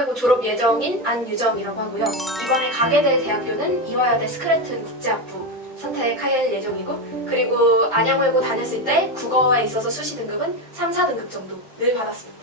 안양외고 졸업 예정인 안유정이라고 하고요. 이번에 가게 될 대학교는 이화여대 스크래튼 국제학부 선택할 예정이고, 그리고 안양외고 다녔을 때 국어에 있어서 수시 등급은 3, 4등급 정도를 받았습니다.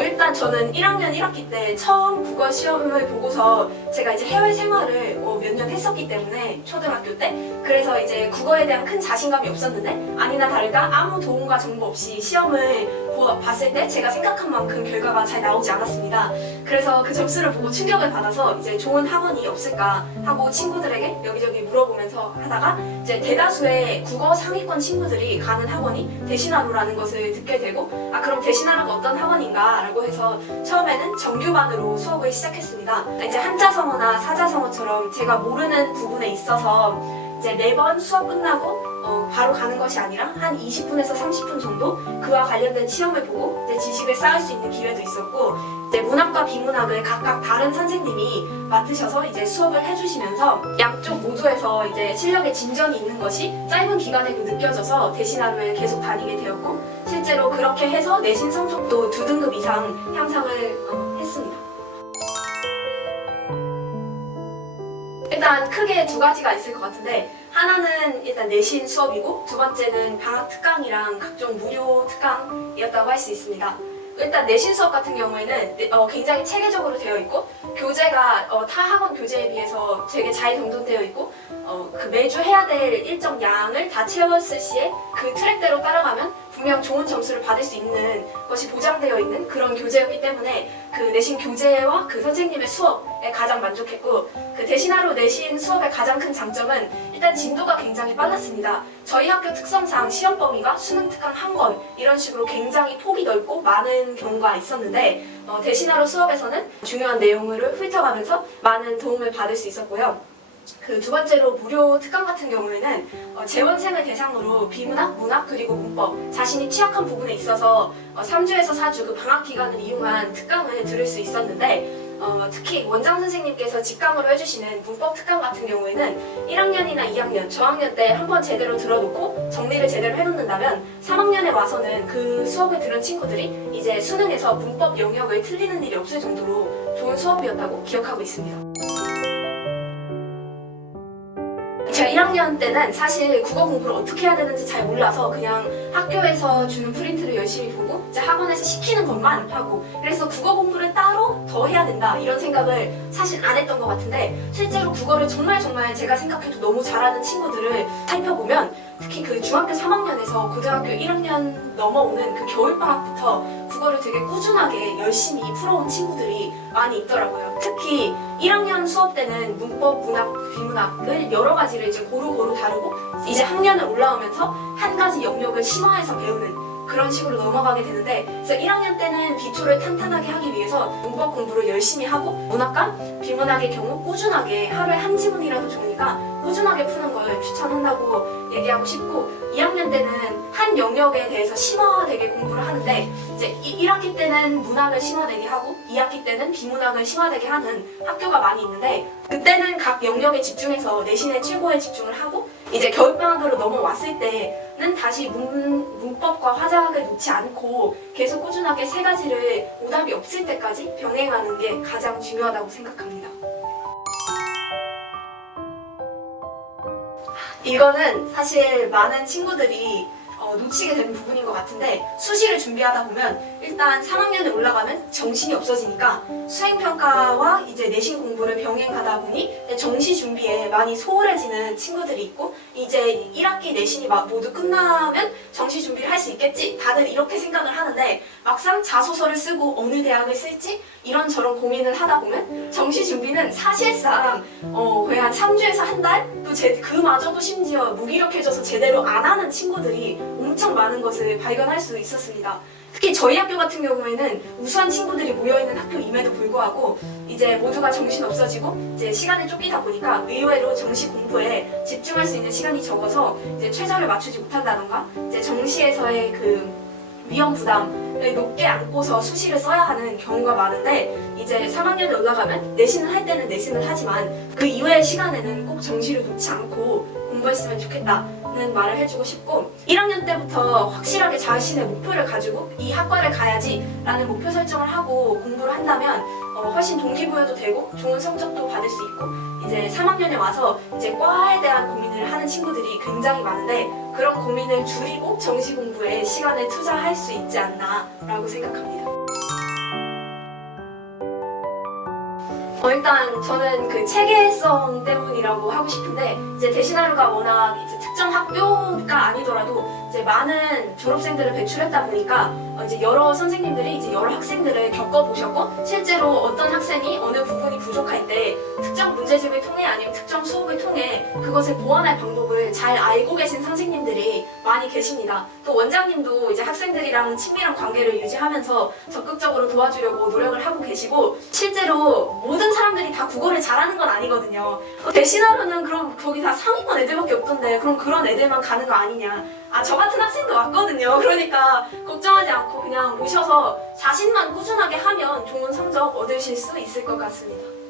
일단 저는 1학년 1학기 때 처음 국어 시험을 보고서 제가 이제 해외 생활을 몇 년 했었기 때문에 초등학교 때, 그래서 이제 국어에 대한 큰 자신감이 없었는데 아니나 다를까 아무 도움과 정보 없이 시험을 봤을 때 제가 생각한 만큼 결과가 잘 나오지 않았습니다. 그래서 그 점수를 보고 충격을 받아서 이제 좋은 학원이 없을까 하고 친구들에게 여기저기 물어보면서 하다가 이제 대다수의 국어 상위권 친구들이 가는 학원이 대신하루라는 것을 듣게 되고, 그럼 대신하루가 어떤 학원인가 라고 해서 처음에는 정규반으로 수업을 시작했습니다. 이제 한자성어나 사자성어처럼 제가 모르는 부분에 있어서 이제 4번 수업 끝나고 바로 가는 것이 아니라 한 20분에서 30분 정도 그와 관련된 시험을 보고 이제 지식을 쌓을 수 있는 기회도 있었고, 이제 문학과 비문학을 각각 다른 선생님이 맡으셔서 이제 수업을 해주시면서 양쪽 모두에서 이제 실력의 진전이 있는 것이 짧은 기간에도 느껴져서 대신하루에 계속 다니게 되었고, 실제로 그렇게 해서 내신 성적도 2등급 이상 향상을 했습니다. 일단 크게 2가지가 있을 것 같은데, 하나는 일단 내신 수업이고, 2번째는 방학 특강이랑 각종 무료 특강이었다고 할 수 있습니다. 일단 내신 수업 같은 경우에는 굉장히 체계적으로 되어 있고, 교재가 타 학원 교재에 비해서 되게 잘 정돈되어 있고, 그 매주 해야 될 일정 양을 다 채웠을 시에 그 트랙대로 따라가면 분명 좋은 점수를 받을 수 있는 것이 보장되어 있는 그런 교재였기 때문에 그 내신 교재와 그 선생님의 수업에 가장 만족했고, 그 대신하루 내신 수업의 가장 큰 장점은 일단 진도가 굉장히 빨랐습니다. 저희 학교 특성상 시험 범위가 수능 특강 1권 이런 식으로 굉장히 폭이 넓고 많은 경우가 있었는데, 대신하루 수업에서는 중요한 내용을 훑어가면서 많은 도움을 받을 수 있었고요. 그 2번째로 무료 특강 같은 경우에는 재원생을 대상으로 비문학, 문학, 그리고 문법 자신이 취약한 부분에 있어서 3주에서 4주 그 방학 기간을 이용한 특강을 들을 수 있었는데, 특히 원장 선생님께서 직강으로 해주시는 문법 특강 같은 경우에는 1학년이나 2학년, 저학년 때 한번 제대로 들어놓고 정리를 제대로 해놓는다면 3학년에 와서는 그 수업을 들은 친구들이 이제 수능에서 문법 영역을 틀리는 일이 없을 정도로 좋은 수업이었다고 기억하고 있습니다. 제가 1학년 때는 사실 국어 공부를 어떻게 해야 되는지 잘 몰라서 그냥 학교에서 주는 프린트를 열심히 보고 이제 학원에서 시키는 것만 하고, 그래서 국어 공부를 따로 더 해야 된다 이런 생각을 사실 안 했던 것 같은데, 실제로 국어를 정말 제가 생각해도 너무 잘하는 친구들을 살펴보면 특히 그 중학교 3학년에서 고등학교 1학년 넘어오는 그 겨울방학부터 국어를 되게 꾸준하게 열심히 풀어온 친구들이 많이 있더라고요. 특히 1학년 수업 때는 문법, 문학, 비문학을 여러 가지를 이제 고루고루 다루고, 이제 학년을 올라오면서 한 가지 영역을 심화해서 배우는 그런 식으로 넘어가게 되는데, 그래서 1학년 때는 기초를 탄탄하게 하기 위해서 문법 공부를 열심히 하고, 문학과 비문학의 경우 꾸준하게 하루에 한 지문이라도 좋으니까 꾸준하게 푸는 걸 추천한다고 얘기하고 싶고, 2학년 때는 한 영역에 대해서 심화되게 공부를 하는데, 이제 1학기 때는 문학을 심화되게 하고 2학기 때는 비문학을 심화되게 하는 학교가 많이 있는데, 그때는 각 영역에 집중해서 내신에 최고에 집중을 하고, 이제 겨울방학으로 넘어왔을 때는 다시 문법과 화작을 놓지 않고 계속 꾸준하게 3가지를 오답이 없을 때까지 병행하는 게 가장 중요하다고 생각합니다. 이거는 사실 많은 친구들이 놓치게 되는 부분인 것 같은데, 수시를 준비하다 보면 일단 3학년에 올라가면 정신이 없어지니까 수행평가와 이제 내신 공부를 병행하다 보니 정시 준비에 많이 소홀해지는 친구들이 있고, 이제 1학기 내신이 모두 끝나면 정시 준비를 할 수 있겠지 다들 이렇게 생각을 하는데, 막상 자소서를 쓰고 어느 대학을 쓸지 이런저런 고민을 하다 보면 정시 준비는 사실상 거의 한 3주에서 한 달? 또 그마저도 심지어 무기력해져서 제대로 안 하는 친구들이 엄청 많은 것을 발견할 수 있었습니다. 특히 저희 학교 같은 경우에는 우수한 친구들이 모여있는 학교임에도 불구하고 이제 모두가 정신 없어지고 이제 시간에 쫓기다 보니까 의외로 정시 공부에 집중할 수 있는 시간이 적어서 이제 최저를 맞추지 못한다던가, 이제 정시에서의 그 위험 부담을 높게 안고서 수시를 써야 하는 경우가 많은데, 이제 3학년에 올라가면 내신을 할 때는 내신을 하지만 그 이외의 시간에는 꼭 정시를 놓지 않고 공부했으면 좋겠다는 말을 해주고 싶고 1학년 때부터 확실하게 자신의 목표를 가지고 이 학과를 가야지라는 목표 설정을 하고 공부를 한다면 훨씬 동기부여도 되고 좋은 성적도 받을 수 있고 이제 3학년에 와서 이제 과에 대한 고민을 하는 친구들이 굉장히 많은데 그런 고민을 줄이고 정시 공부에 시간을 투자할 수 있지 않나라고 생각합니다. 일단 저는 그 체계성 때문이라고 하고 싶은데 이제 대신하루가 워낙 이제 특정 학교가 아니더라도 이제 많은 졸업생들을 배출했다 보니까 이제 여러 선생님들이 이제 여러 학생들을 겪어보셨고 실제로 어떤 학생이 어느 부분이 부족할 때 특정 문제집을 통해 아니면 특정 수업을 통해 그것을 보완할 방법을 잘 알고 계신 선생님들이 많이 계십니다. 또 원장님도 이제 학생들이랑 친밀한 관계를 유지하면서 적극적으로 도와주려고 노력을 하고 계시고 실제로 모든 사람들이 다 국어를 잘하는 건 아니거든요. 대신하루는 그럼 거기 다 상위권 애들밖에 없던데 그럼 그런 애들만 가는 거 아니냐. 저 같은 학생도 왔거든요. 그러니까 걱정하지 않고 그냥 오셔서 자신만 꾸준하게 하면 좋은 성적 얻으실 수 있을 것 같습니다.